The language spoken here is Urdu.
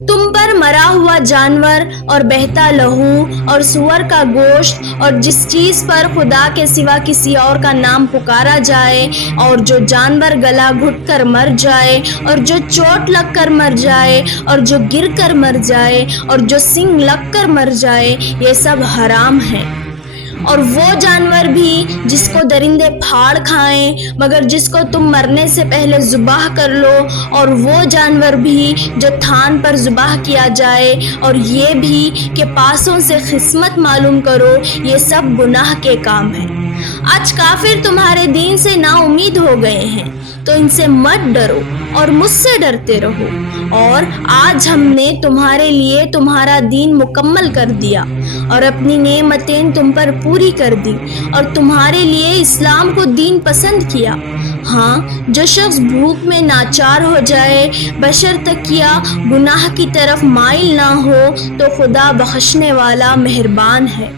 تم پر مرا ہوا جانور اور بہتا لہو اور سور کا گوشت اور جس چیز پر خدا کے سوا کسی اور کا نام پکارا جائے، اور جو جانور گلا گھٹ کر مر جائے، اور جو چوٹ لگ کر مر جائے، اور جو گر کر مر جائے، اور جو سنگ لگ کر مر جائے، یہ سب حرام ہے۔ اور وہ جانور بھی جس کو درندے پھاڑ کھائیں، مگر جس کو تم مرنے سے پہلے ذبح کر لو، اور وہ جانور بھی جو تھان پر ذبح کیا جائے، اور یہ بھی کہ پاسوں سے قسمت معلوم کرو، یہ سب گناہ کے کام ہیں۔ آج کافر تمہارے دین سے نا امید ہو گئے ہیں، تو ان سے مت ڈرو اور مجھ سے ڈرتے رہو۔ اور آج ہم نے تمہارے لیے تمہارا دین مکمل کر دیا اور اپنی نعمتیں تم پر پوری کر دی، اور تمہارے لیے اسلام کو دین پسند کیا۔ ہاں، جو شخص بھوک میں ناچار ہو جائے، بشرطیکہ گناہ کی طرف مائل نہ ہو، تو خدا بخشنے والا مہربان ہے۔